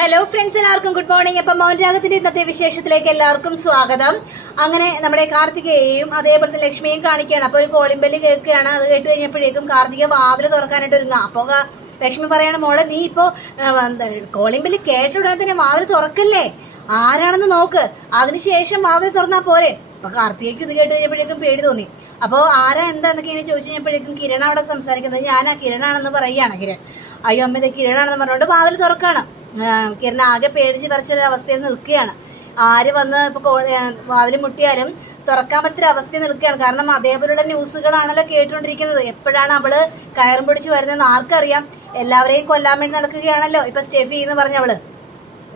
Hello friends, എല്ലാവർക്കും good morning. അപ്പം മൗനരാഗത്തിൻ്റെ ഇന്നത്തെ വിശേഷത്തിലേക്ക് എല്ലാവർക്കും സ്വാഗതം. അങ്ങനെ നമ്മുടെ കാർത്തികയെയും അതേപോലെ തന്നെ ലക്ഷ്മിയെയും കാണിക്കുകയാണ്. അപ്പോൾ ഒരു കോളിംഗ് ബെല്ല് കേൾക്കുകയാണ്. അത് കേട്ട് കഴിഞ്ഞപ്പോഴേക്കും കാർത്തിക വാതിൽ തുറക്കാനായിട്ട് ഒരുങ്ങുക. അപ്പോൾ ലക്ഷ്മി പറയാണ്, മോളെ നീ ഇപ്പോൾ കോളിംഗ് ബെല്ല് കേട്ട ഉടനെ തന്നെ വാതിൽ തുറക്കല്ലേ, ആരാണെന്ന് നോക്ക്, അതിനുശേഷം വാതിൽ തുറന്നാൽ പോരെ. അപ്പോൾ കാർത്തികയ്ക്ക് ഇത് കേട്ട് കഴിഞ്ഞപ്പോഴേക്കും പേടി തോന്നി. അപ്പോൾ ആരാ എന്താണെന്നൊക്കെ ഇങ്ങനെ ചോദിച്ചു കഴിഞ്ഞപ്പോഴേക്കും കിരൺ അവിടെ സംസാരിക്കുന്നത്. ഞാനാ കിരണാണെന്ന് പറയുകയാണ്. കിരൺ അയ്യോ അമ്മ ഇത് കിരണാണെന്ന് പറഞ്ഞുകൊണ്ട് വാതിൽ തുറക്കാണ്. കിരൺ ആകെ പേടിച്ച് പറിച്ചൊരു അവസ്ഥയിൽ നിൽക്കുകയാണ്. ആര് വന്ന് ഇപ്പോൾ വാതിൽ മുട്ടിയാലും തുറക്കാൻ പറ്റൊരു അവസ്ഥയിൽ നിൽക്കുകയാണ്. കാരണം അതേപോലുള്ള ന്യൂസുകളാണല്ലോ കേട്ടുകൊണ്ടിരിക്കുന്നത്. എപ്പോഴാണ് അവള് കയറും പിടിച്ച് വരുന്നതെന്ന് ആർക്കറിയാം. എല്ലാവരെയും കൊല്ലാൻ വേണ്ടി നടക്കുകയാണല്ലോ ഇപ്പം സ്റ്റെഫി എന്ന് പറഞ്ഞവള്.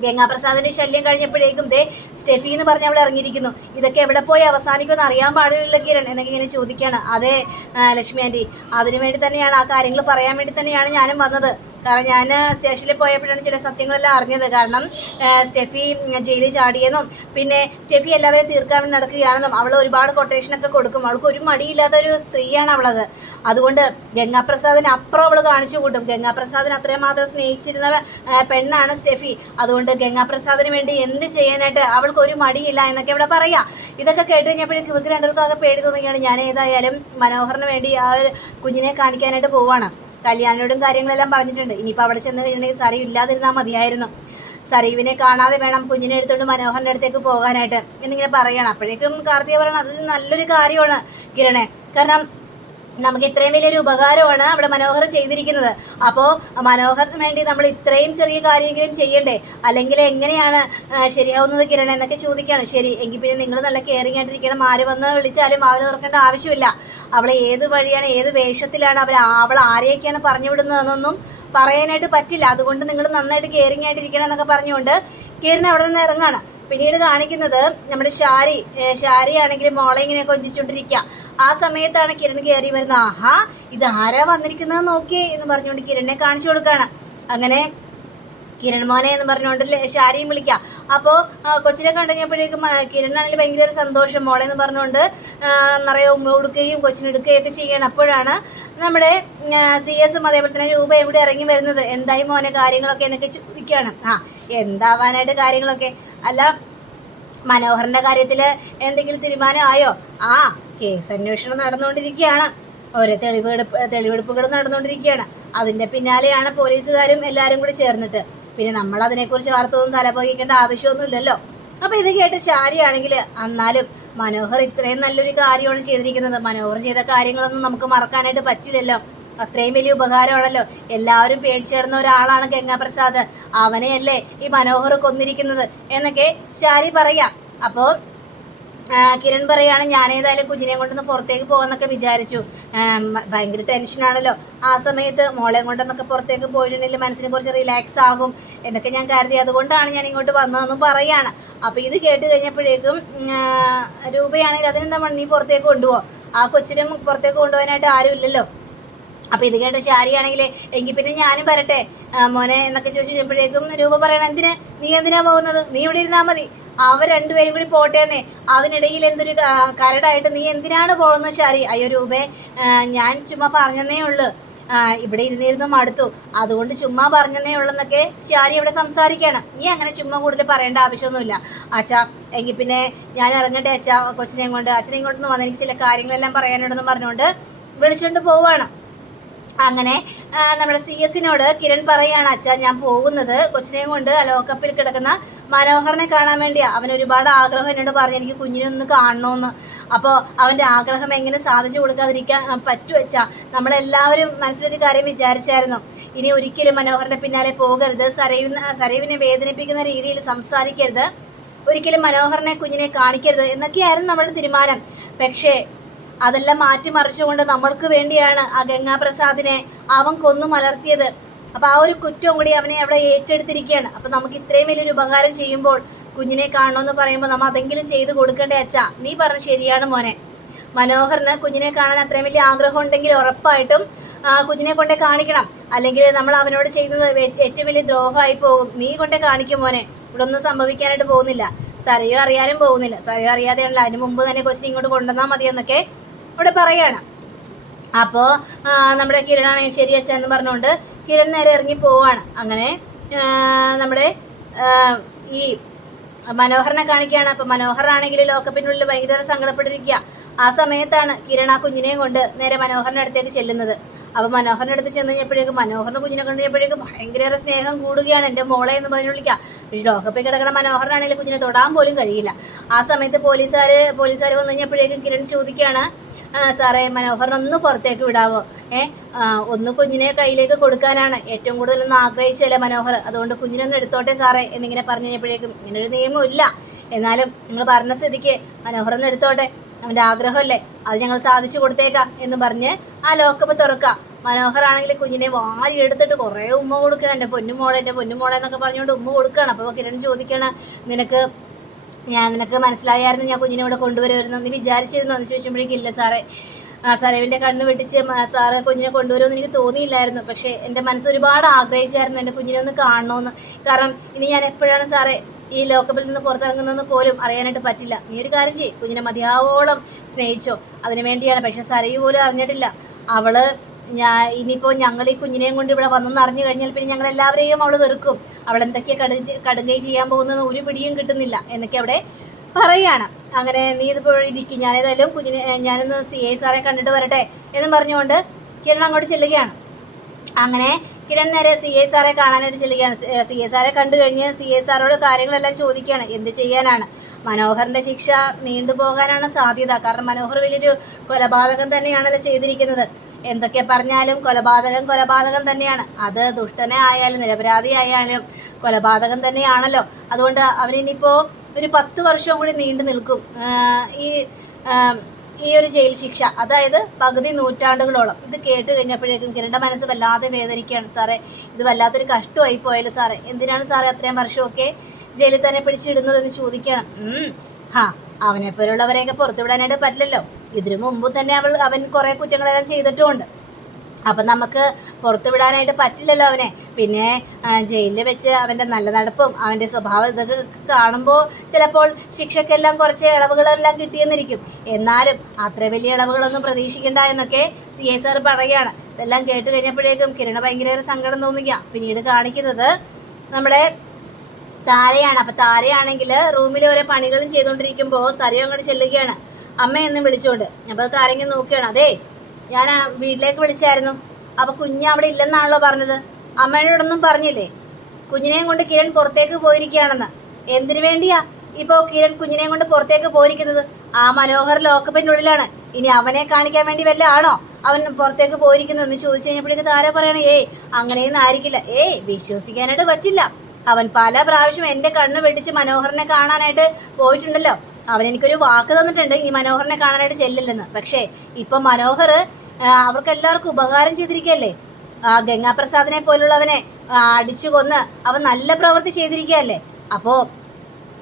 ഗംഗാപ്രസാദിന്റെ ശല്യം കഴിഞ്ഞപ്പോഴേക്കും സ്റ്റെഫി എന്ന് പറഞ്ഞ് അവൾ ഇറങ്ങിയിരിക്കുന്നു. ഇതൊക്കെ എവിടെ പോയി അവസാനിക്കുമെന്ന് അറിയാൻ പാടില്ല കിരൺ എന്നൊക്കെ ഇങ്ങനെ ചോദിക്കുകയാണ്. അതെ ലക്ഷ്മി ആൻറ്റി, അതിനുവേണ്ടി തന്നെയാണ്, ആ കാര്യങ്ങൾ പറയാൻ വേണ്ടി തന്നെയാണ് ഞാനും വന്നത്. കാരണം ഞാൻ സ്റ്റേഷനിൽ പോയപ്പോഴാണ് ചില സത്യങ്ങളെല്ലാം അറിഞ്ഞത്. കാരണം സ്റ്റെഫി ജയിലിൽ ചാടിയെന്നും പിന്നെ സ്റ്റെഫി എല്ലാവരെയും തീർക്കാൻ വേണ്ടി നടക്കുകയാണെന്നും അവൾ ഒരുപാട് കൊട്ടേഷനൊക്കെ കൊടുക്കും. അവൾക്ക് ഒരു മടിയില്ലാത്ത ഒരു സ്ത്രീയാണ് അവളത്. അതുകൊണ്ട് ഗംഗാപ്രസാദിന് അപ്പുറം അവൾ കാണിച്ചു കൂട്ടും. ഗംഗാപ്രസാദിന് അത്രയും മാത്രം സ്നേഹിച്ചിരുന്ന പെണ്ണാണ് സ്റ്റെഫി. അതുകൊണ്ട് ഗംഗാപ്രസാദിന് വേണ്ടി എന്ത് ചെയ്യാനായിട്ട് അവൾക്ക് ഒരു മടിയില്ല എന്നൊക്കെ ഇവിടെ പറയാം. ഇതൊക്കെ കേട്ട് കഴിഞ്ഞപ്പോഴേക്കും ഇവർക്ക് രണ്ടുപേർക്കും ആകെ പേടി തോന്നുകയാണ്. ഞാൻ ഏതായാലും മനോഹറിന് വേണ്ടി ആ ഒരു കുഞ്ഞിനെ കാണിക്കാനായിട്ട് പോവാണ്. കല്യാണിയോടും കാര്യങ്ങളെല്ലാം പറഞ്ഞിട്ടുണ്ട്. ഇനിയിപ്പോൾ അവിടെ ചെന്ന് കഴിഞ്ഞിട്ടുണ്ടെങ്കിൽ സരീവ് ഇല്ലാതിരുന്നാൽ മതിയായിരുന്നു. സരീവിനെ കാണാതെ വേണം കുഞ്ഞിനെ എടുത്തുകൊണ്ട് മനോഹറിൻ്റെ അടുത്തേക്ക് പോകാനായിട്ട് എന്നിങ്ങനെ പറയണം. അപ്പോഴേക്കും കാർത്തിക പറയണം, അത് നല്ലൊരു കാര്യമാണ് കിരണേ. കാരണം നമുക്ക് ഇത്രയും വലിയൊരു ഉപകാരമാണ് അവിടെ മനോഹർ ചെയ്തിരിക്കുന്നത്. അപ്പോൾ മനോഹറിന് വേണ്ടി നമ്മൾ ഇത്രയും ചെറിയ കാര്യമെങ്കിലും ചെയ്യണ്ടേ, അല്ലെങ്കിൽ എങ്ങനെയാണ് ശരിയാവുന്നത് കിരൺ എന്നൊക്കെ ചോദിക്കുകയാണ്. ശരി എങ്കിൽ പിന്നെ നിങ്ങൾ നല്ല കെയറിങ് ആയിട്ടിരിക്കണം. ആര് വന്ന് വിളിച്ചാലും വാതിൽ തുറക്കേണ്ട ആവശ്യമില്ല. അവളെ ഏത് വഴിയാണ് ഏത് വേഷത്തിലാണ് അവൾ ആരെയൊക്കെയാണ് പറഞ്ഞു വിടുന്നതെന്നൊന്നും പറയാനായിട്ട് പറ്റില്ല. അതുകൊണ്ട് നിങ്ങൾ നന്നായിട്ട് കെയറിങ് ആയിട്ടിരിക്കണം എന്നൊക്കെ പറഞ്ഞുകൊണ്ട് കിരൺ അവിടെ നിന്ന് ഇറങ്ങാണ്. പിന്നീട് കാണിക്കുന്നത് നമ്മുടെ ഷാരിയാണെങ്കിൽ മോളെ ഇങ്ങനെ കൊഞ്ചിച്ചുകൊണ്ടിരിക്കുക. ആ സമയത്താണ് കിരൺ കയറി വരുന്നത്. ആഹാ, ഇത് ആരാ വന്നിരിക്കുന്നത് നോക്കിയേ എന്ന് പറഞ്ഞുകൊണ്ട് കിരണിനെ കാണിച്ചു കൊടുക്കുകയാണ്. അങ്ങനെ കിരൺ മോനെ എന്ന് പറഞ്ഞുകൊണ്ട് ഷാരിയും വിളിക്കുക. അപ്പോൾ കൊച്ചിനെ കണ്ടുകഴിഞ്ഞപ്പോഴേക്കും കിരണാണെങ്കിൽ ഭയങ്കര ഒരു സന്തോഷം. മോളെ എന്ന് പറഞ്ഞുകൊണ്ട് നിറയെ ഉമ്മ കൊടുക്കുകയും കൊച്ചിനെടുക്കുകയും ഒക്കെ ചെയ്യണം. അപ്പോഴാണ് നമ്മുടെ CS അതേപോലെ തന്നെ രൂപയും കൂടി ഇറങ്ങി വരുന്നത്. എന്തായി മോനെ കാര്യങ്ങളൊക്കെ എന്നൊക്കെ ചോദിക്കുകയാണ്. എന്താവാനായിട്ട് കാര്യങ്ങളൊക്കെ, അല്ല മനോഹറിൻ്റെ കാര്യത്തിൽ എന്തെങ്കിലും തീരുമാനമായോ? കേസ് അന്വേഷണം നടന്നുകൊണ്ടിരിക്കുകയാണ്. ഓരോ തെളിവെടുപ്പുകൾ നടന്നുകൊണ്ടിരിക്കുകയാണ്. അതിൻ്റെ പിന്നാലെയാണ് പോലീസുകാരും എല്ലാവരും കൂടി ചേർന്നിട്ട്. പിന്നെ നമ്മൾ അതിനെക്കുറിച്ച് വാർത്തയൊന്നും തലപോകിക്കേണ്ട ആവശ്യമൊന്നുമില്ലല്ലോ. അപ്പോൾ ഇത് കേട്ട് ഷാരിയാണെങ്കിൽ, എന്നാലും മനോഹർ ഇത്രയും നല്ലൊരു കാര്യമാണ് ചെയ്തിരിക്കുന്നത്. മനോഹർ ചെയ്ത കാര്യങ്ങളൊന്നും നമുക്ക് മറക്കാനായിട്ട് പറ്റില്ലല്ലോ. അത്രയും വലിയ ഉപകാരമാണല്ലോ. എല്ലാവരും പേടിച്ചിടുന്ന ഒരാളാണ് ഗംഗാപ്രസാദ്. അവനെയല്ലേ ഈ മനോഹർ കൊന്നിരിക്കുന്നത് എന്നൊക്കെ ഷാരി പറയാം. അപ്പോൾ കിരൺ പറയാണ്, ഞാനേതായാലും കുഞ്ഞിനെ കൊണ്ടൊന്ന് പുറത്തേക്ക് പോകാമെന്നൊക്കെ വിചാരിച്ചു. ഭയങ്കര ടെൻഷനാണല്ലോ. ആ സമയത്ത് മോളെ കൊണ്ടൊന്നൊക്കെ പുറത്തേക്ക് പോയിട്ടുണ്ടെങ്കിൽ മനസ്സിനെ കുറച്ച് റിലാക്സ് ആകും എന്നൊക്കെ ഞാൻ കരുതി. അതുകൊണ്ടാണ് ഞാൻ ഇങ്ങോട്ട് വന്നതെന്നും പറയാണ്. അപ്പോൾ ഇത് കേട്ട് കഴിഞ്ഞപ്പോഴേക്കും രൂപയാണെങ്കിൽ അതിനെന്താ നീ പുറത്തേക്ക് കൊണ്ടുപോകും, ആ കൊച്ചിനും പുറത്തേക്ക് കൊണ്ടുപോകാനായിട്ട് ആരും ഇല്ലല്ലോ. അപ്പോൾ ഇത് കേട്ട ഷാരിയാണെങ്കിൽ എങ്കിൽ പിന്നെ ഞാനും വരട്ടെ മോനെ എന്നൊക്കെ ചോദിച്ചു കഴിഞ്ഞപ്പോഴേക്കും രൂപ പറയണം, നീ എന്തിനാ പോകുന്നത്, നീ ഇവിടെ ഇരുന്നാൽ മതി, അവർ രണ്ടുപേരും കൂടി പോട്ടേന്നേ, അതിനിടയിൽ എന്തൊരു കരടായിട്ട് നീ എന്തിനാണ് പോകുന്നത് ഷാരി? അയ്യോ രൂപേ, ഞാൻ ചുമ്മാ പറഞ്ഞതേ ഉള്ളൂ, ഇവിടെ ഇരുന്നിരുന്ന് മടുത്തു, അതുകൊണ്ട് ചുമ്മാ പറഞ്ഞതേ ഉള്ളെന്നൊക്കെ ഷാരി ഇവിടെ സംസാരിക്കുകയാണ്. നീ അങ്ങനെ ചുമ്മാ കൂടുതൽ പറയേണ്ട ആവശ്യമൊന്നുമില്ല അച്ഛാ. എങ്കിൽ പിന്നെ ഞാൻ ഇറങ്ങട്ടെ അച്ഛാ, കൊച്ചിനെയും കൊണ്ട് അച്ഛനെയും കൊണ്ടൊന്ന് വന്ന് എനിക്ക് ചില കാര്യങ്ങളെല്ലാം പറയാനുണ്ടെന്ന് പറഞ്ഞുകൊണ്ട് വിളിച്ചുകൊണ്ട് പോവാണ്. അങ്ങനെ നമ്മുടെ CS-നോട് കിരൺ പറയുകയാണ്, അച്ഛാ ഞാൻ പോകുന്നത് കൊച്ചിനെയും കൊണ്ട് ലോക്കപ്പിൽ കിടക്കുന്ന മനോഹറിനെ കാണാൻ വേണ്ടിയാണ്. അവൻ ഒരുപാട് ആഗ്രഹം എന്നോട് പറഞ്ഞു എനിക്ക് കുഞ്ഞിനെ ഒന്ന് കാണണമെന്ന്. അപ്പോൾ അവൻ്റെ ആഗ്രഹം എങ്ങനെ സാധിച്ചു കൊടുക്കാതിരിക്കാൻ പറ്റുവെച്ചാൽ നമ്മളെല്ലാവരും മനസ്സിലൊരു കാര്യം വിചാരിച്ചായിരുന്നു, ഇനി ഒരിക്കലും മനോഹറിൻ്റെ പിന്നാലെ പോകരുത്, സരയുവിനെ വേദനിപ്പിക്കുന്ന രീതിയിൽ സംസാരിക്കരുത്, ഒരിക്കലും മനോഹറിനെ കുഞ്ഞിനെ കാണിക്കരുത് എന്നൊക്കെയായിരുന്നു നമ്മളുടെ തീരുമാനം. പക്ഷേ അതെല്ലാം മാറ്റിമറിച്ചുകൊണ്ട് നമ്മൾക്ക് വേണ്ടിയാണ് ആ ഗംഗാപ്രസാദിനെ അവൻ കൊന്നു മലർത്തിയത്. അപ്പോൾ ആ ഒരു കുറ്റവും കൂടി അവനെ അവിടെ ഏറ്റെടുത്തിരിക്കുകയാണ്. അപ്പോൾ നമുക്ക് ഇത്രയും വലിയൊരു ഉപകാരം ചെയ്യുമ്പോൾ കുഞ്ഞിനെ കാണണമെന്ന് പറയുമ്പോൾ നമ്മൾ അതെങ്കിലും ചെയ്ത് കൊടുക്കേണ്ടേ അച്ഛാ? നീ പറഞ്ഞ ശരിയാണ് മോനെ. മനോഹറിന് കുഞ്ഞിനെ കാണാൻ അത്രയും വലിയ ആഗ്രഹം ഉണ്ടെങ്കിൽ ഉറപ്പായിട്ടും കുഞ്ഞിനെ കൊണ്ടേ കാണിക്കണം. അല്ലെങ്കിൽ നമ്മൾ അവനോട് ചെയ്യുന്നത് ഏറ്റവും വലിയ ദ്രോഹമായി പോകും. നീ കൊണ്ടേ കാണിക്കും മോനെ. ഇവിടെ ഒന്നും സംഭവിക്കാനായിട്ട് പോകുന്നില്ല. സരയോ അറിയാനും പോകുന്നില്ല. സരയോ അറിയാതെയാണല്ലോ, അതിന് മുമ്പ് തന്നെ കൊച്ചിനെ ഇങ്ങോട്ട് കൊണ്ടുവന്നാൽ മതിയെന്നൊക്കെ ഇവിടെ പറയാണ്. അപ്പോൾ നമ്മുടെ കിരണാണെങ്കിൽ ശരി അച്ഛൻ എന്ന് പറഞ്ഞുകൊണ്ട് കിരൺ നേരെ ഇറങ്ങി പോവാണ്. അങ്ങനെ നമ്മുടെ ഈ മനോഹരനെ കാണിക്കുകയാണ്. അപ്പം മനോഹറാണെങ്കിൽ ലോക്കപ്പിനുള്ളിൽ ഭയങ്കര സങ്കടപ്പെട്ടിരിക്കുക. ആ സമയത്താണ് കിരൺ ആ കുഞ്ഞിനെയും കൊണ്ട് നേരെ മനോഹറിൻ്റെ അടുത്തേക്ക് ചെല്ലുന്നത്. അപ്പം മനോഹറിൻ്റെ അടുത്ത് ചെന്ന് കഴിഞ്ഞപ്പോഴേക്കും മനോഹറിൻ്റെ കുഞ്ഞിനെ കണ്ടു കഴിഞ്ഞപ്പോഴേക്കും ഭയങ്കര സ്നേഹം കൂടുകയാണ്. എൻ്റെ മോളെ എന്ന് പറഞ്ഞ് വിളിക്കുക. പക്ഷേ ലോക്കപ്പിൽ കിടക്കുന്ന മനോഹരനാണെങ്കിൽ കുഞ്ഞിനെ തൊടാൻ പോലും കഴിയില്ല. ആ സമയത്ത് പോലീസുകാർ വന്നു കഴിഞ്ഞപ്പോഴേക്കും കിരൺ ചോദിക്കുകയാണ്, സാറേ മനോഹറിനൊന്ന് പുറത്തേക്ക് വിടാവോ? ഒന്ന് കുഞ്ഞിനെ കയ്യിലേക്ക് കൊടുക്കാനാണ് ഏറ്റവും കൂടുതലൊന്നും ആഗ്രഹിച്ചല്ലേ മനോഹർ, അതുകൊണ്ട് കുഞ്ഞിനൊന്ന് എടുത്തോട്ടെ സാറേ എന്നിങ്ങനെ പറഞ്ഞു കഴിഞ്ഞപ്പോഴേക്കും ഇങ്ങനൊരു നിയമമില്ല, എന്നാലും നിങ്ങൾ പറഞ്ഞ സ്ഥിതിക്ക് മനോഹറൊന്ന് എടുത്തോട്ടെ, അവൻ്റെ ആഗ്രഹമല്ലേ, അത് ഞങ്ങൾ സാധിച്ചു കൊടുത്തേക്കാം എന്ന് പറഞ്ഞ് ആ ലോക്കപ്പ് തുറക്കുക. മനോഹറാണെങ്കിൽ കുഞ്ഞിനെ വാരി എടുത്തിട്ട് കുറേ ഉമ്മ കൊടുക്കണം. എൻ്റെ പൊന്നുമോളെ എന്നൊക്കെ പറഞ്ഞുകൊണ്ട് ഉമ്മ കൊടുക്കുകയാണ്. അപ്പോൾ കിരൺ ചോദിക്കണം, നിനക്ക് മനസ്സിലായായിരുന്നു ഞാൻ കുഞ്ഞിനെ ഇവിടെ കൊണ്ടുവരുമായിരുന്നു, നീ വിചാരിച്ചിരുന്നോ എന്ന് ചോദിക്കുമ്പോഴേക്കും ഇല്ല സാറേ, സരവിൻ്റെ കണ്ണ് വെട്ടിച്ച് സാറ് കുഞ്ഞിനെ കൊണ്ടുവരുമെന്ന് എനിക്ക് തോന്നിയില്ലായിരുന്നു. പക്ഷേ എൻ്റെ മനസ്സ് ഒരുപാട് ആഗ്രഹിച്ചായിരുന്നു എൻ്റെ കുഞ്ഞിനെ ഒന്ന് കാണണമെന്ന്. കാരണം ഇനി ഞാൻ എപ്പോഴാണ് സാറേ ഈ ലോക്കപ്പിൽ നിന്ന് പുറത്തിറങ്ങുന്നതെന്ന് പോലും അറിയാനായിട്ട് പറ്റില്ല. നീ ഒരു കാര്യം ചെയ്യ്, കുഞ്ഞിനെ മതിയാവോളം സ്നേഹിച്ചോ, അതിനു വേണ്ടിയാണ്. പക്ഷെ സരയു പോലും അറിഞ്ഞിട്ടില്ല. ഇനിയിപ്പോൾ ഞങ്ങൾ ഈ കുഞ്ഞിനെയും കൊണ്ട് ഇവിടെ വന്നെന്ന് അറിഞ്ഞു കഴിഞ്ഞാൽ പിന്നെ ഞങ്ങളെല്ലാവരെയും അവൾ വെറുക്കും. അവൾ എന്തൊക്കെയാണ് കടുങ്കൈ ചെയ്യാൻ പോകുന്നതെന്ന് ഒരു പിടിയും കിട്ടുന്നില്ല എന്നൊക്കെ അവിടെ പറയുകയാണ്. അങ്ങനെ നീ ഇതിപ്പോൾ ഇരിക്കും, ഞാനേതായാലും ഞാനൊന്ന് CI സാറെ കണ്ടിട്ട് വരട്ടെ എന്ന് പറഞ്ഞുകൊണ്ട് കിരൺ അങ്ങോട്ട് ചെല്ലുകയാണ്. അങ്ങനെ കിരൺ നേരെ CI സാറെ കാണാനായിട്ട് ചെല്ലുകയാണ്. CI സാറെ കണ്ടു കഴിഞ്ഞ് CI സാറോട് കാര്യങ്ങളെല്ലാം ചോദിക്കുകയാണ്. എന്ത് ചെയ്യാനാണ്, മനോഹറിൻ്റെ ശിക്ഷ നീണ്ടുപോകാനാണ് സാധ്യത. കാരണം മനോഹർ വലിയൊരു കൊലപാതകം തന്നെയാണല്ലോ ചെയ്തിരിക്കുന്നത്. എന്തൊക്കെ പറഞ്ഞാലും കൊലപാതകം തന്നെയാണ്. അത് ദുഷ്ടനെ ആയാലും നിരപരാധി ആയാലും കൊലപാതകം തന്നെയാണല്ലോ. അതുകൊണ്ട് അവനിപ്പോൾ ഒരു 10 വർഷവും കൂടി നീണ്ടു നിൽക്കും ഈ ഒരു ജയിൽ ശിക്ഷ, അതായത് പകുതി നൂറ്റാണ്ടുകളോളം. ഇത് കേട്ട് കഴിഞ്ഞപ്പോഴേക്കും കിരണിൻ്റെ മനസ്സ് വല്ലാതെ വേദനിക്കുകയാണ്. സാറേ, ഇത് വല്ലാത്തൊരു കഷ്ടമായി പോയാലും സാറേ, എന്തിനാണ് സാറേ അത്രയും വർഷമൊക്കെ ജയിലിൽ തന്നെ പിടിച്ചിടുന്നതെന്ന് ചോദിക്കുകയാണ്. അവനെപ്പോലുള്ളവരെയൊക്കെ പുറത്തുവിടാനായിട്ട് പറ്റില്ലല്ലോ. ഇതിനു മുമ്പ് തന്നെ അവൻ കുറേ കുറ്റങ്ങളെല്ലാം ചെയ്തിട്ടുമുണ്ട്. അപ്പം നമുക്ക് പുറത്തു വിടാനായിട്ട് പറ്റില്ലല്ലോ അവനെ. പിന്നെ ജയിലിൽ വെച്ച് അവൻ്റെ നല്ല നടപ്പും അവൻ്റെ സ്വഭാവം ഇതൊക്കെ കാണുമ്പോൾ ചിലപ്പോൾ ശിക്ഷയ്ക്കെല്ലാം കുറച്ച് ഇളവുകളെല്ലാം കിട്ടിയെന്നിരിക്കും. എന്നാലും അത്ര വലിയ ഇളവുകളൊന്നും പ്രതീക്ഷിക്കേണ്ട എന്നൊക്കെ CI സാർ പറയുകയാണ്. ഇതെല്ലാം കേട്ട് കഴിഞ്ഞപ്പോഴേക്കും കിരണ് ഭയങ്കര സങ്കടം തോന്നുക. പിന്നീട് കാണിക്കുന്നത് നമ്മുടെ താരയാണ്. അപ്പം താരയാണെങ്കിൽ റൂമിൽ ഓരോ പണികളും ചെയ്തുകൊണ്ടിരിക്കുമ്പോൾ സരയോ അങ്ങോട്ട് ചെല്ലുകയാണ്, അമ്മ എന്ന് വിളിച്ചുകൊണ്ട്. അപ്പോൾ താരങ്ങി നോക്കുകയാണ്. അതേ, ഞാൻ വീട്ടിലേക്ക് വിളിച്ചായിരുന്നു. അപ്പോൾ കുഞ്ഞ് അവിടെ ഇല്ലെന്നാണല്ലോ പറഞ്ഞത്. അമ്മയോടൊന്നും പറഞ്ഞില്ലേ കുഞ്ഞിനെയും കൊണ്ട് കിരൺ പുറത്തേക്ക് പോയിരിക്കുകയാണെന്ന്? എന്തിനു വേണ്ടിയാ ഇപ്പോൾ കിരൺ കുഞ്ഞിനെയും കൊണ്ട് പുറത്തേക്ക് പോയിരിക്കുന്നത്? ആ മനോഹർ ലോക്കപ്പിനുള്ളിലാണ്. ഇനി അവനെ കാണിക്കാൻ വേണ്ടി വല്ല ആണോ അവൻ പുറത്തേക്ക് പോയിരിക്കുന്നതെന്ന് ചോദിച്ചു കഴിഞ്ഞപ്പോഴേക്ക് താര പറയണേ, അങ്ങനെയൊന്നും ആയിരിക്കില്ല. വിശ്വസിക്കാനായിട്ട് പറ്റില്ല. അവൻ പല പ്രാവശ്യം എൻ്റെ കണ്ണ് വെട്ടിച്ച് മനോഹറിനെ കാണാനായിട്ട് പോയിട്ടുണ്ടല്ലോ. അവൻ എനിക്കൊരു വാക്ക് തന്നിട്ടുണ്ട് ഈ മനോഹറിനെ കാണാനായിട്ട് ചെല്ലില്ലെന്ന്. പക്ഷേ ഇപ്പം മനോഹർ അവർക്കെല്ലാവർക്കും ഉപകാരം ചെയ്തിരിക്കുകയല്ലേ. ഗംഗാപ്രസാദിനെ പോലുള്ളവനെ അടിച്ചു കൊന്ന് അവൻ നല്ല പ്രവൃത്തി ചെയ്തിരിക്കുകയല്ലേ. അപ്പോൾ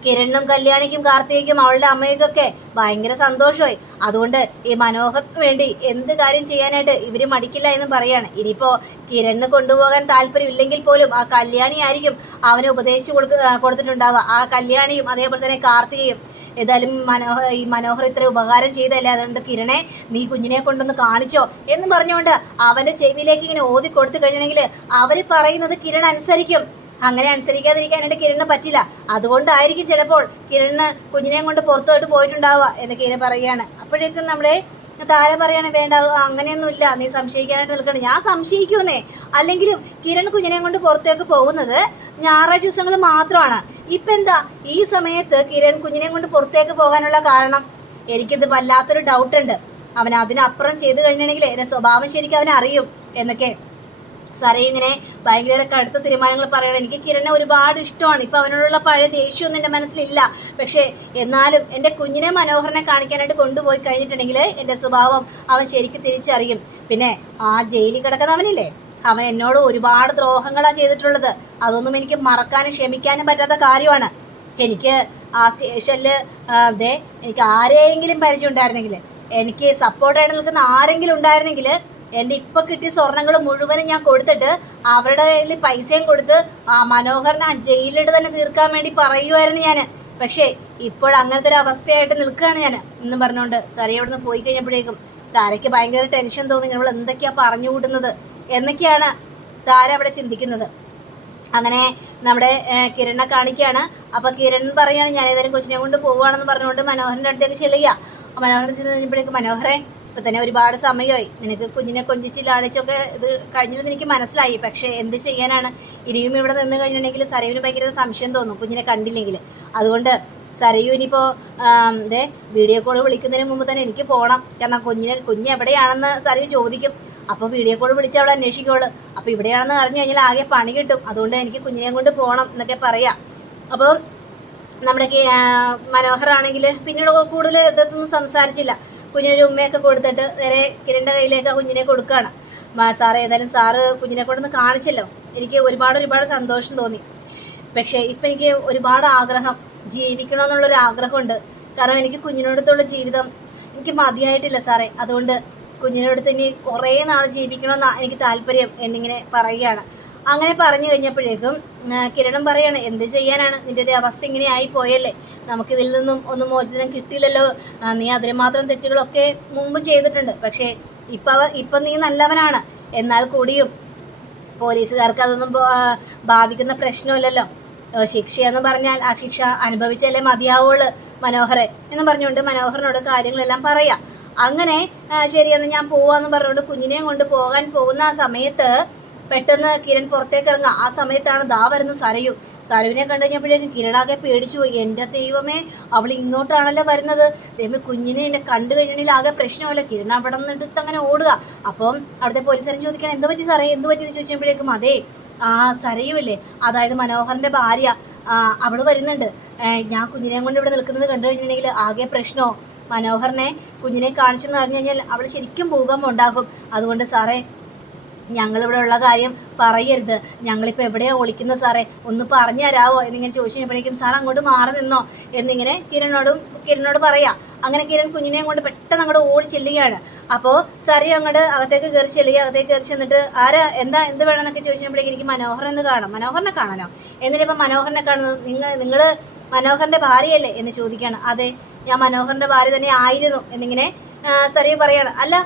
കിരണിനും കല്യാണിക്കും കാർത്തികയ്ക്കും അവളുടെ അമ്മയ്ക്കൊക്കെ ഭയങ്കര സന്തോഷമായി. അതുകൊണ്ട് ഈ മനോഹറിന് വേണ്ടി എന്ത് കാര്യം ചെയ്യാനായിട്ട് ഇവർ മടിക്കില്ല എന്ന് പറയാണ്. ഇനിയിപ്പോൾ കിരണിന് കൊണ്ടുപോകാൻ താല്പര്യമില്ലെങ്കിൽ പോലും ആ കല്യാണി ആയിരിക്കും അവനെ ഉപദേശിച്ചു കൊടുത്തിട്ടുണ്ടാവുക. ആ കല്യാണിയും അതേപോലെ തന്നെ കാർത്തികയും. ഏതായാലും ഈ മനോഹർ ഇത്ര ഉപകാരം ചെയ്തല്ലേ, അതുകൊണ്ട് കിരണെ നീ കുഞ്ഞിനെ കൊണ്ടൊന്ന് കാണിച്ചോ എന്ന് പറഞ്ഞുകൊണ്ട് അവൻ്റെ ചെവിയിലേക്ക് ഇങ്ങനെ ഓതി കൊടുത്തു കഴിഞ്ഞിട്ടുണ്ടെങ്കിൽ അവർ പറയുന്നത് കിരൺ അനുസരിക്കും. അങ്ങനെ അനുസരിക്കാതിരിക്കാനായിട്ട് കിരണിന് പറ്റില്ല. അതുകൊണ്ടായിരിക്കും ചിലപ്പോൾ കിരണിന് കുഞ്ഞിനെയും കൊണ്ട് പുറത്തോട്ട് പോയിട്ടുണ്ടാവുക എന്നൊക്കെ ഇങ്ങനെ പറയുകയാണ്. അപ്പോഴേക്കും നമ്മുടെ താര പറയാണ്, വേണ്ട അങ്ങനെയൊന്നുമില്ല, നീ സംശയിക്കാനായിട്ട് നിൽക്കണം. ഞാൻ സംശയിക്കുന്നേ, അല്ലെങ്കിലും കിരൺ കുഞ്ഞിനെയും കൊണ്ട് പുറത്തേക്ക് പോകുന്നത് ഞായറാഴ്ച ദിവസങ്ങൾ മാത്രമാണ്. ഇപ്പം എന്താ ഈ സമയത്ത് കിരൺ കുഞ്ഞിനെയും കൊണ്ട് പുറത്തേക്ക് പോകാനുള്ള കാരണം? എനിക്കിത് വല്ലാത്തൊരു ഡൗട്ടുണ്ട്. അവൻ അതിനപ്പുറം ചെയ്ത് കഴിഞ്ഞിട്ടുണ്ടെങ്കിൽ എൻ്റെ സ്വഭാവം ശരിക്കും അവനെ അറിയും എന്നൊക്കെ സരയു ഇങ്ങനെ ഭയങ്കര കടുത്ത തീരുമാനങ്ങൾ പറയണം. എനിക്ക് കിരണിനെ ഒരുപാട് ഇഷ്ടമാണ്. ഇപ്പം അവനോടുള്ള പഴയ ദേഷ്യമൊന്നും എൻ്റെ മനസ്സിലില്ല. പക്ഷേ എന്നാലും എൻ്റെ കുഞ്ഞിനെ മനോഹരനെ കാണിക്കാനായിട്ട് കൊണ്ടുപോയി കഴിഞ്ഞിട്ടുണ്ടെങ്കിൽ എൻ്റെ സ്വഭാവം അവൻ ശരിക്കും തിരിച്ചറിയും. പിന്നെ ആ ജയിലിൽ കിടക്കുന്നവനില്ലേ, അവൻ എന്നോട് ഒരുപാട് ദ്രോഹങ്ങളാണ് ചെയ്തിട്ടുള്ളത്. അതൊന്നും എനിക്ക് മറക്കാനും ക്ഷമിക്കാനും പറ്റാത്ത കാര്യമാണ്. എനിക്ക് ആ സ്റ്റേഷനിൽ എനിക്ക് ആരെയെങ്കിലും പരിചയം ഉണ്ടായിരുന്നെങ്കിൽ, എനിക്ക് സപ്പോർട്ടായിട്ട് നിൽക്കുന്ന ആരെങ്കിലും ഉണ്ടായിരുന്നെങ്കിൽ എൻ്റെ ഇപ്പം കിട്ടിയ സ്വർണ്ണങ്ങൾ മുഴുവനും ഞാൻ കൊടുത്തിട്ട് അവരുടെ കയ്യിൽ പൈസയും കൊടുത്ത് ആ മനോഹറിനെ ആ ജയിലിട്ട് തന്നെ തീർക്കാൻ വേണ്ടി പറയുമായിരുന്നു ഞാൻ. പക്ഷേ ഇപ്പോഴങ്ങനത്തെ ഒരു അവസ്ഥയായിട്ട് നിൽക്കുകയാണ് ഞാൻ എന്ന് പറഞ്ഞുകൊണ്ട് സരയു അവിടെ നിന്ന് പോയി കഴിഞ്ഞപ്പോഴേക്കും താരയ്ക്ക് ഭയങ്കര ടെൻഷൻ തോന്നി. നമ്മൾ എന്തൊക്കെയാണ് പറഞ്ഞു കൂട്ടുന്നത് എന്നൊക്കെയാണ് താര അവിടെ ചിന്തിക്കുന്നത്. അങ്ങനെ നമ്മുടെ കിരണിനെ കാണിക്കുകയാണ്. അപ്പോൾ കിരൺ പറയുകയാണ് ഞാൻ ഏതായാലും കൊച്ചിനെ കൊണ്ട് പോവുകയാണെന്ന് പറഞ്ഞുകൊണ്ട് മനോഹരൻ്റെ അടുത്തേക്ക് ചെല്ലുക. മനോഹരൻ ചെന്ന് കഴിഞ്ഞപ്പോഴേക്കും മനോഹരെ ഇപ്പം തന്നെ ഒരുപാട് സമയമായി, നിനക്ക് കുഞ്ഞിനെ കൊഞ്ചിച്ച് ലാളിച്ചൊക്കെ ഇത് കഴിഞ്ഞില്ലെന്ന് എനിക്ക് മനസ്സിലായി. പക്ഷേ എന്ത് ചെയ്യാനാണ്, ഇനിയും ഇവിടെ നിന്ന് കഴിഞ്ഞിട്ടുണ്ടെങ്കിൽ സരയുവിന് ഭയങ്കര സംശയം തോന്നും കുഞ്ഞിനെ കണ്ടില്ലെങ്കിൽ. അതുകൊണ്ട് സരയു ഇനിയിപ്പോൾ വീഡിയോ കോൾ വിളിക്കുന്നതിന് മുമ്പ് തന്നെ എനിക്ക് പോകണം. കാരണം കുഞ്ഞ് എവിടെയാണെന്ന് സരയു ചോദിക്കും. അപ്പോൾ വീഡിയോ കോൾ വിളിച്ച് അവൾ അന്വേഷിക്കുള്ളൂ. അപ്പോൾ ഇവിടെയാണെന്ന് അറിഞ്ഞു കഴിഞ്ഞാൽ ആകെ പണി കിട്ടും. അതുകൊണ്ട് എനിക്ക് കുഞ്ഞിനെയും കൊണ്ട് പോകണം എന്നൊക്കെ പറയാം. അപ്പോൾ നമ്മുടെ മനോഹറാണെങ്കിൽ പിന്നീട് കൂടുതൽ ഇതൊന്നും സംസാരിച്ചില്ല. കുഞ്ഞിനൊരു ഉമ്മയൊക്കെ കൊടുത്തിട്ട് നേരെ കിരണിൻ്റെ കയ്യിലേക്ക് ആ കുഞ്ഞിനെ കൊടുക്കുകയാണ്. സാറ് ഏതായാലും സാറ് കുഞ്ഞിനെ കൊണ്ടൊന്ന് കാണിച്ചല്ലോ, എനിക്ക് ഒരുപാട് സന്തോഷം തോന്നി. പക്ഷേ ഇപ്പം എനിക്ക് ഒരുപാട് ആഗ്രഹം, ജീവിക്കണമെന്നുള്ളൊരു ആഗ്രഹമുണ്ട്. കാരണം എനിക്ക് കുഞ്ഞിനോടത്തുള്ള ജീവിതം എനിക്ക് മതിയായിട്ടില്ല സാറേ. അതുകൊണ്ട് കുഞ്ഞിനോടത്ത് ഇനി കുറേ നാൾ ജീവിക്കണമെന്നാണ് എനിക്ക് താല്പര്യം എന്നിങ്ങനെ പറയുകയാണ്. അങ്ങനെ പറഞ്ഞു കഴിഞ്ഞപ്പോഴേക്കും കിരണും പറയാണ്, എന്ത് ചെയ്യാനാണ്, നിൻ്റെ ഒരു അവസ്ഥ ഇങ്ങനെ ആയിപ്പോയല്ലേ, നമുക്കിതിൽ നിന്നും ഒന്നും മോചനം കിട്ടില്ലല്ലോ. നീ അതിന് മാത്രം തെറ്റുകളൊക്കെ മുമ്പ് ചെയ്തിട്ടുണ്ട്. പക്ഷേ ഇപ്പം നീ നല്ലവനാണ്. എന്നാൽ കൂടിയും പോലീസുകാർക്ക് അതൊന്നും ബാധിക്കുന്ന പ്രശ്നമില്ലല്ലോ. ശിക്ഷയെന്ന് പറഞ്ഞാൽ ആ ശിക്ഷ അനുഭവിച്ചാലേ മതിയാവുള്ളൂ മനോഹരെ എന്ന് പറഞ്ഞുകൊണ്ട് മനോഹറിനോട് കാര്യങ്ങളെല്ലാം പറയാം. അങ്ങനെ ശരിയെന്ന് ഞാൻ പോവാന്ന് പറഞ്ഞുകൊണ്ട് കുഞ്ഞിനെയും കൊണ്ട് പോകാൻ പോകുന്ന ആ സമയത്ത് പെട്ടെന്ന് കിരൺ പുറത്തേക്ക് ഇറങ്ങുക. ആ സമയത്താണ് ദാ വരുന്നു സരുവിനെ കണ്ടു കഴിഞ്ഞപ്പോഴേക്കും കിരണാകെ പേടിച്ചു പോയി. എൻ്റെ ദൈവമേ, അവൾ ഇങ്ങോട്ടാണല്ലോ വരുന്നത്. ദൈവമേ, കുഞ്ഞിനെ എന്നെ കണ്ടു കഴിഞ്ഞാൽ ആകെ പ്രശ്നമല്ല. കിരൺ അവിടെ നിന്നെടുത്ത് അങ്ങനെ ഓടുക. അപ്പം അവിടുത്തെ പോലീസുകാരൻ ചോദിക്കണം, എന്ത് പറ്റി സാറേ, എന്ത് പറ്റിയെന്ന് ചോദിച്ചപ്പോഴേക്കും അതേ സരയുമില്ലേ, അതായത് മനോഹറിൻ്റെ ഭാര്യ, അവൾ വരുന്നുണ്ട്. ഞാൻ കുഞ്ഞിനെ കൊണ്ട് ഇവിടെ നിൽക്കുന്നത് കണ്ടു കഴിഞ്ഞിട്ടുണ്ടെങ്കിൽ ആകെ പ്രശ്നമോ, മനോഹറിനെ കുഞ്ഞിനെ കാണിച്ചെന്ന് അറിഞ്ഞു കഴിഞ്ഞാൽ അവൾ ശരിക്കും ഭൂകമ്പം ഉണ്ടാകും. അതുകൊണ്ട് സാറേ ഞങ്ങളിവിടെ ഉള്ള കാര്യം പറയരുത്, ഞങ്ങളിപ്പോൾ എവിടെയാണ് ഒളിക്കുന്നത് സാറേ, ഒന്ന് പറഞ്ഞു തരാമോ എന്നിങ്ങനെ ചോദിച്ചു കഴിഞ്ഞപ്പോഴേക്കും സാർ അങ്ങോട്ട് മാറി നിന്നോ എന്നിങ്ങനെ കിരണിനോട് പറയാം. അങ്ങനെ കിരൺ കുഞ്ഞിനെയും കൊണ്ട് പെട്ടെന്ന് അങ്ങോട്ട് ഓടി ചെല്ലുകയാണ്. അപ്പോൾ സരയു അങ്ങോട്ട് അകത്തേക്ക് കയറി ചെല്ലുക. അകത്തേക്ക് കയറി ചെന്നിട്ട് എന്ത് വേണമെന്നൊക്കെ ചോദിച്ചപ്പോഴേക്കും എനിക്ക് മനോഹറിനെ കാണാനോ, എന്നിട്ടിപ്പോൾ മനോഹറിനെ കാണുന്നത് നിങ്ങൾ മനോഹറിൻ്റെ ഭാര്യയല്ലേ എന്ന് ചോദിക്കുകയാണ്. അതെ, ഞാൻ മനോഹറിൻ്റെ ഭാര്യ തന്നെ ആയിരുന്നു എന്നിങ്ങനെ സരയു പറയാണ്. അല്ല,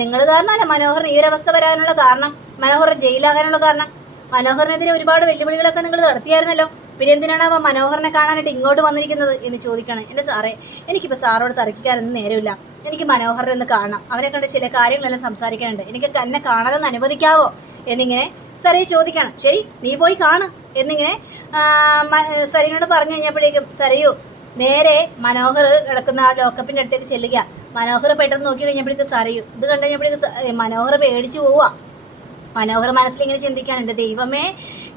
നിങ്ങൾ കാരണമല്ല മനോഹറിന് ഈ ഒരു അവസ്ഥ വരാനുള്ള കാരണം, മനോഹർ ജയിലാകാനുള്ള കാരണം. മനോഹറിനെതിരെ ഒരുപാട് വെല്ലുവിളികളൊക്കെ നിങ്ങൾ നടത്തിയായിരുന്നല്ലോ, പിന്നെ എന്തിനാണ് അവ മനോഹറിനെ കാണാനായിട്ട് ഇങ്ങോട്ട് വന്നിരിക്കുന്നത് എന്ന് ചോദിക്കണം. എൻ്റെ സാറേ, എനിക്കിപ്പോൾ സാറോട് തർക്കിക്കാനൊന്നും നേരമില്ല. എനിക്ക് മനോഹറിനെ ഒന്ന് കാണണം, അവനെ കണ്ട് ചില കാര്യങ്ങളെല്ലാം സംസാരിക്കാനുണ്ട്. എനിക്ക് എന്നെ കാണാനൊന്ന് അനുവദിക്കാവോ എന്നിങ്ങനെ സരയു ചോദിക്കണം. ശരി, നീ പോയി കാണും എന്നിങ്ങനെ സരയുനോട് പറഞ്ഞു കഴിഞ്ഞപ്പോഴേക്കും സരയു നേരെ മനോഹർ കിടക്കുന്ന ആ ലോക്കപ്പിൻ്റെ അടുത്തേക്ക് ചെല്ലുക. മനോഹർ പെട്ടെന്ന് നോക്കി കഴിഞ്ഞപ്പോഴേക്ക് സരയു ഇത് കണ്ടു കഴിഞ്ഞപ്പോഴേക്ക് മനോഹർ പേടിച്ചു പോവുക. മനോഹർ മനസ്സിലിങ്ങനെ ചിന്തിക്കുകയാണ്, എൻ്റെ ദൈവമേ,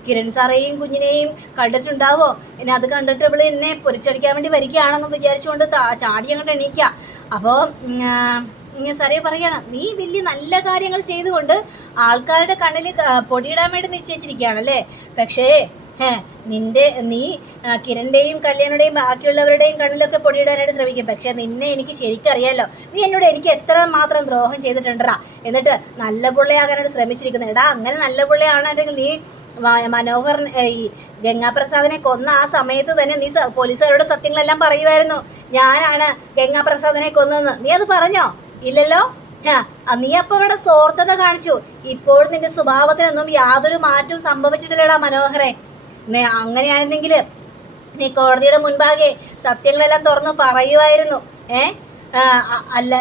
കിരൺ സാറേയും കുഞ്ഞിനെയും കണ്ടിട്ടുണ്ടാവോ, എന്നെ അത് കണ്ടിട്ട് ഇവള് എന്നെ പൊരിച്ചടിക്കാൻ വേണ്ടി വരികയാണെന്ന് വിചാരിച്ചുകൊണ്ട് ചാടി അങ്ങോട്ട് എണീക്കുക. അപ്പോൾ സരയു പറയാണ്, നീ വലിയ നല്ല കാര്യങ്ങൾ ചെയ്തുകൊണ്ട് ആൾക്കാരുടെ കണ്ണിൽ പൊടിയിടാൻ വേണ്ടി നിശ്ചയിച്ചിരിക്കുകയാണല്ലേ. പക്ഷേ നീ കിരണിൻ്റെയും കല്യാണിയുടെയും ബാക്കിയുള്ളവരുടെയും കണ്ണിലൊക്കെ പൊടിയിടാനായിട്ട് ശ്രമിക്കും. പക്ഷേ നിന്നെ എനിക്ക് ശരിക്കറിയാമല്ലോ, നീ എനിക്ക് എത്ര മാത്രം ദ്രോഹം ചെയ്തിട്ടുണ്ടാ, എന്നിട്ട് നല്ല പിള്ളയാകാനായിട്ട് ശ്രമിച്ചിരിക്കുന്നത്. എടാ, അങ്ങനെ നല്ല പിള്ളയാണെങ്കിൽ നീ മനോഹർ ഈ ഗംഗാപ്രസാദിനെ കൊന്ന ആ സമയത്ത് തന്നെ നീ പോലീസുകാരോട് സത്യങ്ങളെല്ലാം പറയുമായിരുന്നു, ഞാനാണ് ഗംഗാപ്രസാദിനെ കൊന്നതെന്ന്. നീ അത് പറഞ്ഞോ? ഇല്ലല്ലോ. നീ അപ്പോൾ ഇവിടെ സ്വാർത്ഥത കാണിച്ചു. ഇപ്പോൾ നിന്റെ സ്വഭാവത്തിനൊന്നും യാതൊരു മാറ്റവും സംഭവിച്ചിട്ടില്ലടാ മനോഹരെ. അങ്ങനെയാണെന്നെങ്കിൽ നീ കോടതിയുടെ മുൻപാകെ സത്യങ്ങളെല്ലാം തുറന്നു പറയുമായിരുന്നു. അല്ല,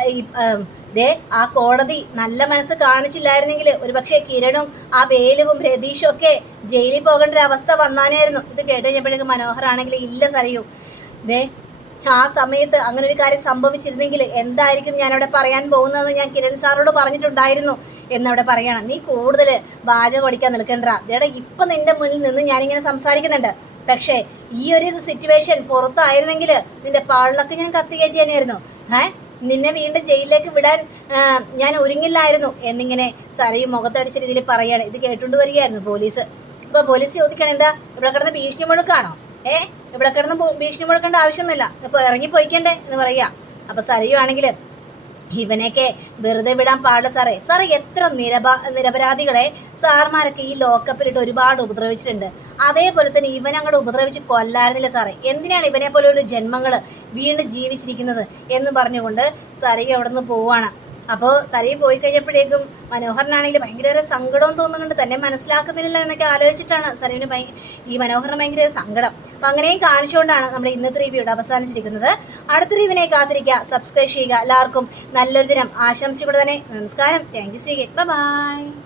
ആ കോടതി നല്ല മനസ്സ് കാണിച്ചില്ലായിരുന്നെങ്കിൽ ഒരുപക്ഷെ കിരണും ആ വേലുവും രതീഷും ഒക്കെ ജയിലിൽ പോകേണ്ട ഒരു അവസ്ഥ വന്നാനായിരുന്നു. ഇത് കേട്ട് കഴിഞ്ഞപ്പോഴേക്കും മനോഹറാണെങ്കിൽ ഇല്ല സരയു, ആ സമയത്ത് അങ്ങനെ ഒരു കാര്യം സംഭവിച്ചിരുന്നെങ്കിൽ എന്തായിരിക്കും ഞാനവിടെ പറയാൻ പോകുന്നതെന്ന് ഞാൻ കിരൺ സാറോട് പറഞ്ഞിട്ടുണ്ടായിരുന്നു എന്നവിടെ പറയണം. നീ കൂടുതൽ വാചകം ഓടിക്കാൻ നിൽക്കണ്ട. ചേട്ടാ, ഇപ്പം നിൻ്റെ മുന്നിൽ നിന്ന് ഞാനിങ്ങനെ സംസാരിക്കുന്നുണ്ട്. പക്ഷേ ഈ ഒരു സിറ്റുവേഷൻ പുറത്തായിരുന്നെങ്കിൽ നിൻ്റെ പള്ളക്ക് ഞാൻ കത്തി കയറ്റി തന്നെയായിരുന്നു. നിന്നെ വീണ്ടും ജയിലിലേക്ക് വിടാൻ ഞാൻ ഒരുങ്ങില്ലായിരുന്നു എന്നിങ്ങനെ സരയും മുഖത്തടിച്ച രീതിയിൽ പറയുകയാണ്. ഇത് കേട്ടുകൊണ്ട് വരികയായിരുന്നു പോലീസ്. അപ്പോൾ പോലീസ് ചോദിക്കണം, എന്താ ഇവിടെ കിടന്ന് ഭീഷണി മുഴക്കാണോ? ഇവിടെ കിടന്ന് ഭീഷണി മുഴക്കേണ്ട ആവശ്യമൊന്നുമില്ല, ഇപ്പോൾ ഇറങ്ങിപ്പോയിക്കണ്ടേ എന്ന് പറയുക. അപ്പോൾ സരയു ആണെങ്കിൽ ഇവനെയൊക്കെ വെറുതെ വിടാൻ പാടില്ല സാറേ എത്ര നിരപരാധികളെ സാർമാരൊക്കെ ഈ ലോക്കപ്പിലിട്ട് ഒരുപാട് ഉപദ്രവിച്ചിട്ടുണ്ട്. അതേപോലെ തന്നെ ഇവനങ്ങോട്ട് ഉപദ്രവിച്ച് കൊല്ലായിരുന്നില്ല സാറേ, എന്തിനാണ് ഇവനെ പോലെയുള്ള ജന്മങ്ങൾ വീണ്ടും ജീവിച്ചിരിക്കുന്നത് എന്ന് പറഞ്ഞുകൊണ്ട് സരയു അവിടെ നിന്ന് പോവുകയാണ്. അപ്പോൾ സരി പോയി കഴിഞ്ഞപ്പോഴേക്കും മനോഹരനാണെങ്കിൽ ഭയങ്കര സങ്കടം തോന്നുന്നുണ്ട്, തന്നെ മനസ്സിലാക്കുന്നില്ല എന്നൊക്കെ ആലോചിച്ചിട്ടാണ് സരീന് ഈ മനോഹരന് ഭയങ്കര സങ്കടം. അപ്പം അങ്ങനെയും കാണിച്ചുകൊണ്ടാണ് നമ്മുടെ ഇന്നത്തെ റിവ്യൂ അവസാനിച്ചിരിക്കുന്നത്. അടുത്ത റിവ്യൂവിനെ കാത്തിരിക്കുക, സബ്സ്ക്രൈബ് ചെയ്യുക. എല്ലാവർക്കും നല്ലൊരു ദിനം ആശംസിച്ചുകൊണ്ട് തന്നെ നമസ്കാരം. Thank you. ബൈ.